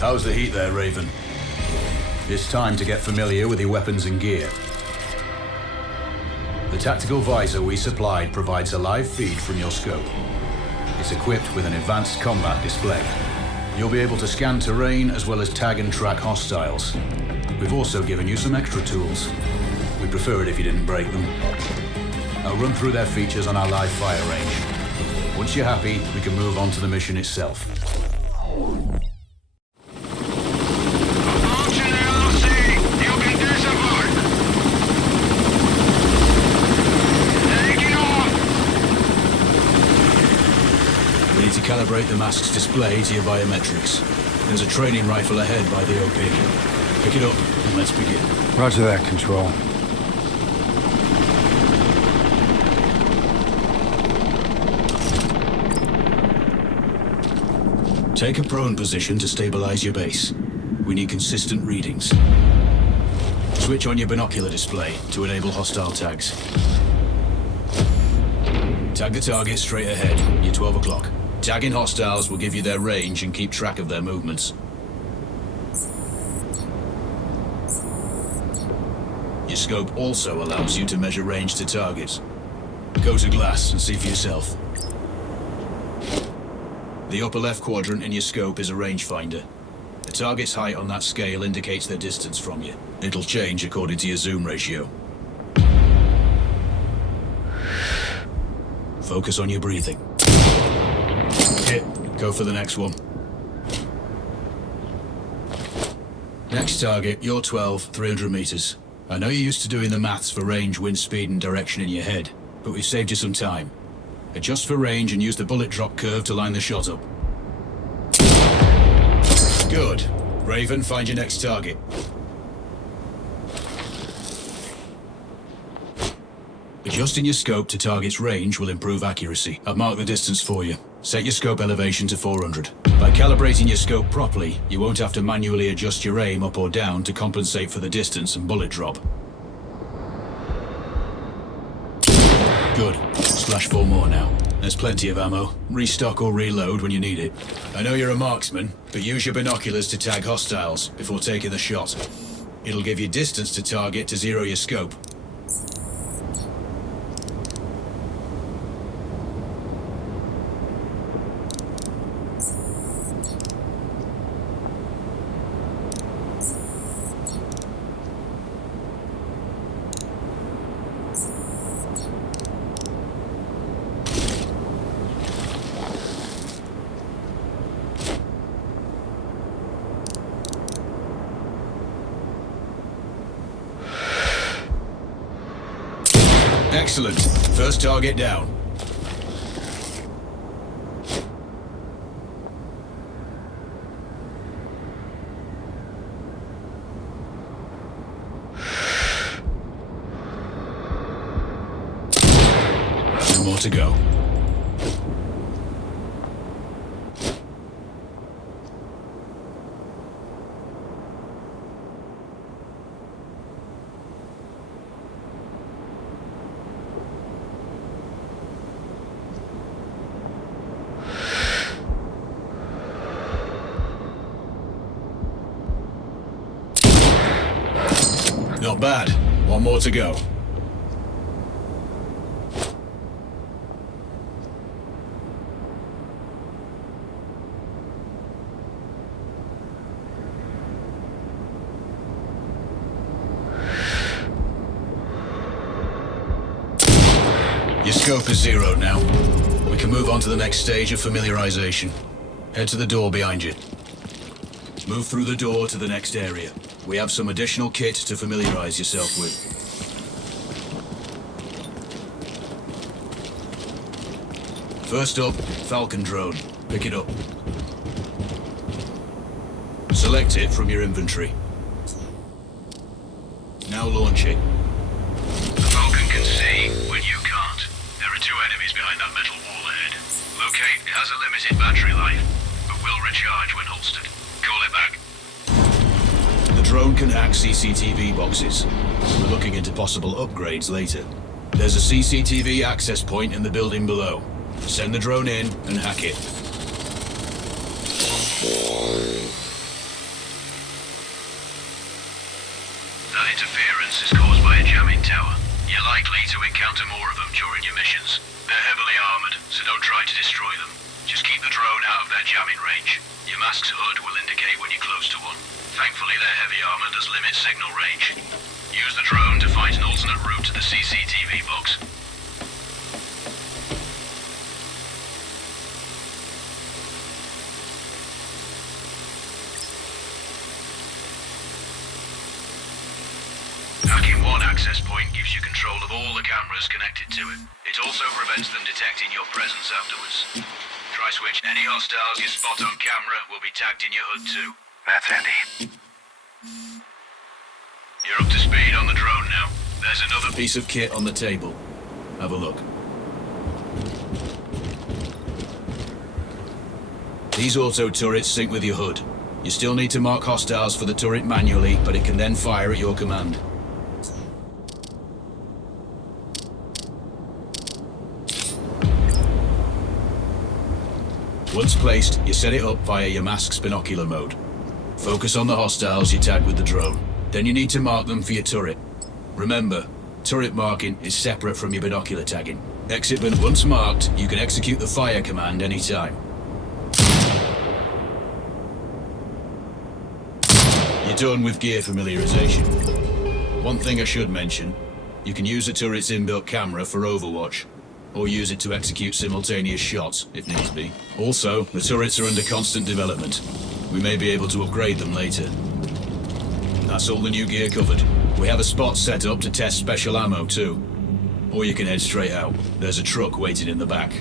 How's the heat there, Raven? It's time to get familiar with your weapons and gear. The tactical visor we supplied provides a live feed from your scope. It's equipped with an advanced combat display. You'll be able to scan terrain as well as tag and track hostiles. We've also given you some extra tools. We'd prefer it if you didn't break them. I'll run through their features on our live fire range. Once you're happy, we can move on to the mission itself. We need to calibrate the mask's display to your biometrics. There's a training rifle ahead by the OP. Pick it up and let's begin. Roger that, Control. Take a prone position to stabilize your base. We need consistent readings. Switch on your binocular display to enable hostile tags. Tag the target straight ahead. You're 12 o'clock. Tagging hostiles will give you their range and keep track of their movements. Your scope also allows you to measure range to targets. Go to glass and see for yourself. The upper left quadrant in your scope is a rangefinder. The target's height on that scale indicates their distance from you. It'll change according to your zoom ratio. Focus on your breathing. Hit. Go for the next one. Next target, you're 12, 300 meters. I know you're used to doing the maths for range, wind speed, and direction in your head, but we've saved you some time. Adjust for range and use the bullet drop curve to line the shot up. Good. Raven, find your next target. Adjusting your scope to target's range will improve accuracy. I've marked the distance for you. Set your scope elevation to 400. By calibrating your scope properly, you won't have to manually adjust your aim up or down to compensate for the distance and bullet drop. Good. Splash 4 more now. There's plenty of ammo. Restock or reload when you need it. I know you're a marksman, but use your binoculars to tag hostiles before taking the shot. It'll give you distance to target to zero your scope. Excellent. First target down. Two more to go. Not bad. One more to go. Your scope is zeroed now. We can move on to the next stage of familiarization. Head to the door behind you. Move through the door to the next area. We have some additional kit to familiarize yourself with. First up, Falcon drone. Pick it up. Select it from your inventory. Now launch it. The Falcon can see when you can't. There are 2 enemies behind that metal wall ahead. Locate has a limited battery life, but will recharge when holstered. Call it back. The drone can hack CCTV boxes. We're looking into possible upgrades later. There's a CCTV access point in the building below. Send the drone in and hack it. encounter more of them during your missions. They're heavily armored, so don't try to destroy them. Just keep the drone out of their jamming range. Your mask's hood will indicate when you're close to one. Thankfully, their heavy armor does limit signal range. Use the drone to find an alternate route to the CCTV box. Hacking one access point gives you control of all the cameras connected to it. It also prevents them detecting your presence afterwards. Try switch. Any hostiles you spot on camera will be tagged in your hood too. That's handy. You're up to speed on the drone now. There's another Piece of kit on the table. Have a look. These auto turrets sync with your hood. You still need to mark hostiles for the turret manually, but it can then fire at your command. Once placed, you set it up via your mask's binocular mode. Focus on the hostiles you tag with the drone. Then you need to mark them for your turret. Remember, turret marking is separate from your binocular tagging. Exit bin once marked, you can execute the fire command anytime. You're done with gear familiarization. One thing I should mention, you can use the turret's inbuilt camera for overwatch, or use it to execute simultaneous shots, if needs be. Also, the turrets are under constant development. We may be able to upgrade them later. That's all the new gear covered. We have a spot set up to test special ammo too. Or you can head straight out. There's a truck waiting in the back.